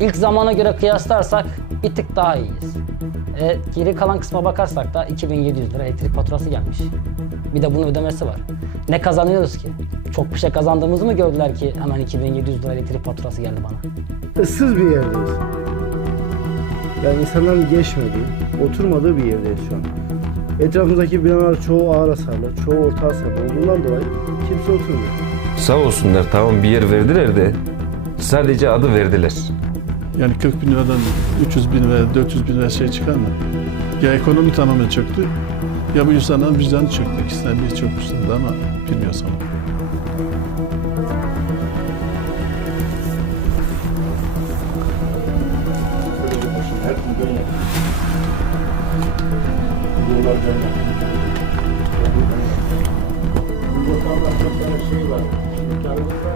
İlk zamana göre kıyaslarsak bir tık daha iyiyiz. E, geri kalan kısma bakarsak da 2700 lira elektrik faturası gelmiş. Bir de bunun ödemesi var. Ne kazanıyoruz ki? Çok bir şey kazandığımızı mı gördüler ki hemen 2700 lira elektrik faturası geldi bana? ıssız bir yerdeyiz. Yani insanların geçmediği, oturmadığı bir yerdeyiz şu an. Etrafımızdaki binalar çoğu ağır hasarlı, çoğu orta hasarlı olduğundan dolayı kimse oturmuyor. Sağ olsunlar tamam bir yer verdiler de sadece adı verdiler. Yani 40 bin liradan 300 bin veya 400 bin lira şey çıkar mı? Ya ekonomi tamamen çöktü ya bu insanların vicdanı çöktü. İkisinden biri çok üstünde ama gün böyle. Yollar şey var.